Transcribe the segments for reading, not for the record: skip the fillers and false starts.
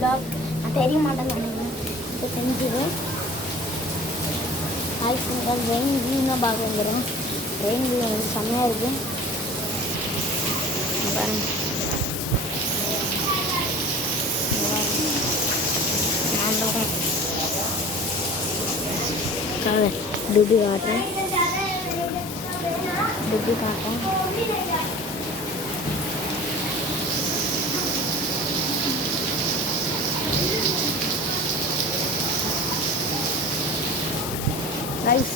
Black நான் தெரிய மாட்டேன்னு நினைக்கிறேன். இப்போ தெரிஞ்சுது. ரெயின் வியூனா பார்க்க வந்துடும். ரெயின் வியூ வந்து செம்மையாக இருக்குது. பாருங்க டுபி காட்டுறேன். ரைஸ்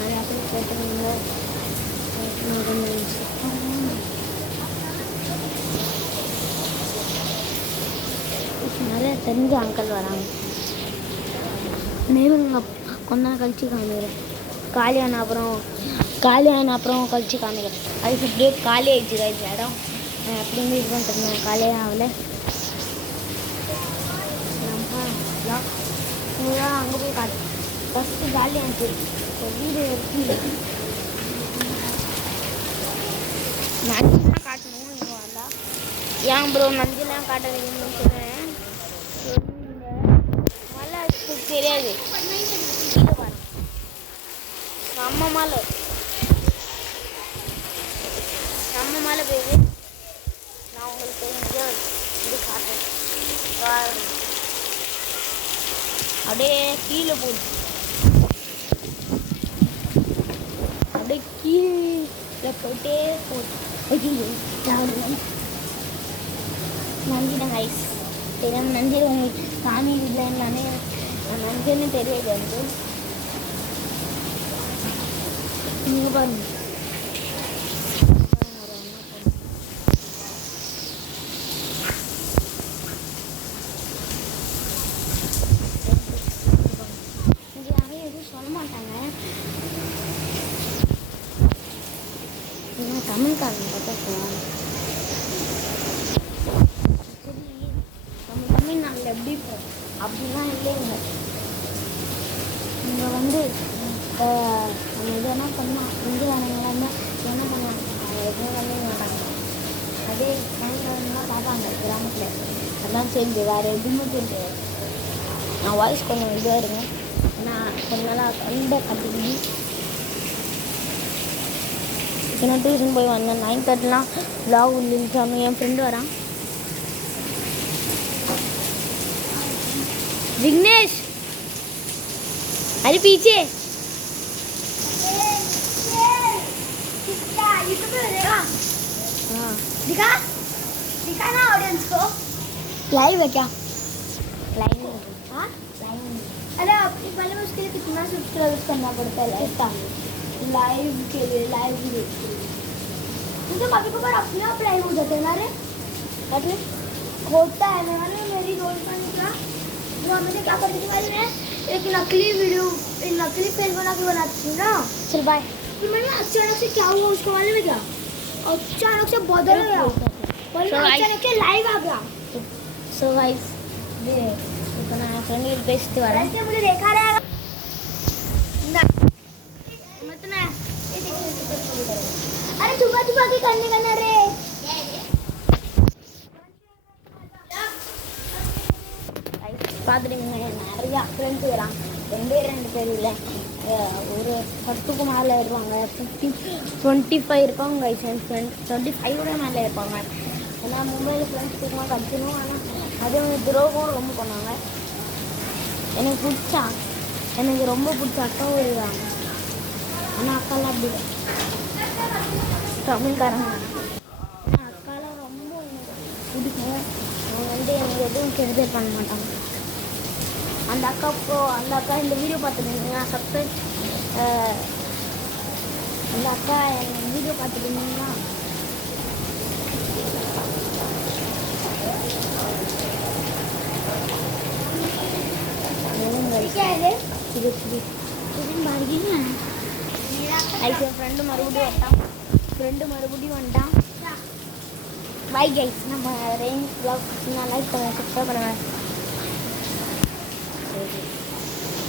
நிறையா பேர் கேட்டுருங்க. நிறைய தெரிஞ்ச அங்கிள் வராங்க. மேலும் கொஞ்ச நாள் கழிச்சு காமிக்கிறேன். காலியான அப்புறம் கழிச்சு காமிக்கிறேன். அதுக்கு இப்படியே காலி ஆயிடுச்சு கைஸ் இடம். எப்படின்னு இது பண்ணிட்டு காலியாக ஆகலை. அங்கே போய் காட்டு ஃபஸ்ட்டு காலி ஆச்சு. வீடு எடுத்து நந்திலாம் காட்டணும். இங்கே வந்தா ஏன் ப்ரோ நந்திலாம் காட்டுறீங்கன்னு சொன்னேன். மழை தெரியாது. நம்ம மழை பெய்யுது. நான் உங்களுக்கு இங்கே இது காட்டுறேன். அப்படியே கீழே போகுது. அப்படியே கீழே போயிட்டே போகுது. நந்திதான் கைஸ். தெரியாம நந்தி உங்களுக்கு சாமி இல்லைன்னு நந்தின்னு தெரியாது. வந்து நீங்கள் பாருங்க. இங்கே யாரும் எதுவும் சொல்ல மாட்டாங்க. ஏன்னா தமிழ்காரங்க பார்த்தா சொல்லுவாங்க. சரி நம்ம தமிழ்நாட்டில் எப்படி அப்படிலாம் இல்லைங்க. இங்கே வந்து நம்ம இது என்ன பண்ணால் இந்தியானங்களாம் என்ன பண்ணாங்க எதுவும் பண்ணவே மாட்டாங்க. அதே தமிழ்நாடுலாம் பார்ப்பாங்க கிராமத்தில். அதெல்லாம் சேர்ந்து வேறு எதுவுமே தெரியாது. நான் வாய்ஸ் கொஞ்சம் இதுவாக இருங்க. நான் கொஞ்ச நாளாக ரொம்ப கற்றுக்கணும். இப்போ நான் டியூஷன் போய் வந்தேன். 9:30 விளாக் இல்லைன்னு என் ஃப்ரெண்டு வரான். விக்னேஷ் अरे पीछे हाँ दिखा ना ऑडियंस को. लाइव है क्या? लाइव है. हाँ लाइव. अरे आपके पहले उसके लिए कितना सब्सक्राइब करना पड़ता है? लाइव के लिए लाइव वीडियो के लिए तो कभी कभार अपने आप लाइव हो जाते हैं ना. रे मतलब होता है. मैंने मेरी दोस्त का निकला वो मैंने क्या करती थी पहले मैं एक नकली पेज बना के बनाती थी ना. चल बाय. फिर मैंने अचानक से क्या हुआ उसको मालूम है क्या? अचानक से बदल गया. अचानक से लाइव आ गया. सो गाइस ये इतना फ्रेंड बेस्ट वाला ऐसे मुझे देखा रहेगा ना मत ना. अरे छुपा के करने का ना रे. பார்த்துட்டு நிறையா ஃப்ரெண்ட்ஸ் வராங்க. 2 பேர் இல்லை, ஒரு 10க்கு மேலே இருப்பாங்க. 25 இருப்பாங்க கைஸ். என் ஃப்ரெண்ட்ஸ் 25 மேலே இருப்பாங்க. ஏன்னா மும்பையில் ஃப்ரெண்ட்ஸ் சுத்தமாக கற்றுக்கணும். ஆனால் அதே வந்து துரோகம் ரொம்ப பண்ணாங்க. எனக்கு ரொம்ப பிடிச்ச அக்காவும் இருக்காங்க. ஆனால் அக்காலாம் அப்படி தமிழ்காரங்க. ஆனால் அக்காலாம் ரொம்ப பிடிக்கும். அவங்க வந்து எனக்கு எதுவும் கெடுதல் பண்ண மாட்டாங்க. அந்த அக்கா இந்த வீடியோ பார்த்துருந்தீங்கன்னா சப்ஸ்கிரைப். அந்த அக்கா என் வீடியோ பார்த்துருந்தீங்கன்னா ஃப்ரெண்டு மறுபடியும் வந்துட்டான். Bye guys. நம்ம ரெயின் வ்ளாக் லைக் பண்ணுங்க, சப்ஸ்கிரைப் பண்ணுங்க.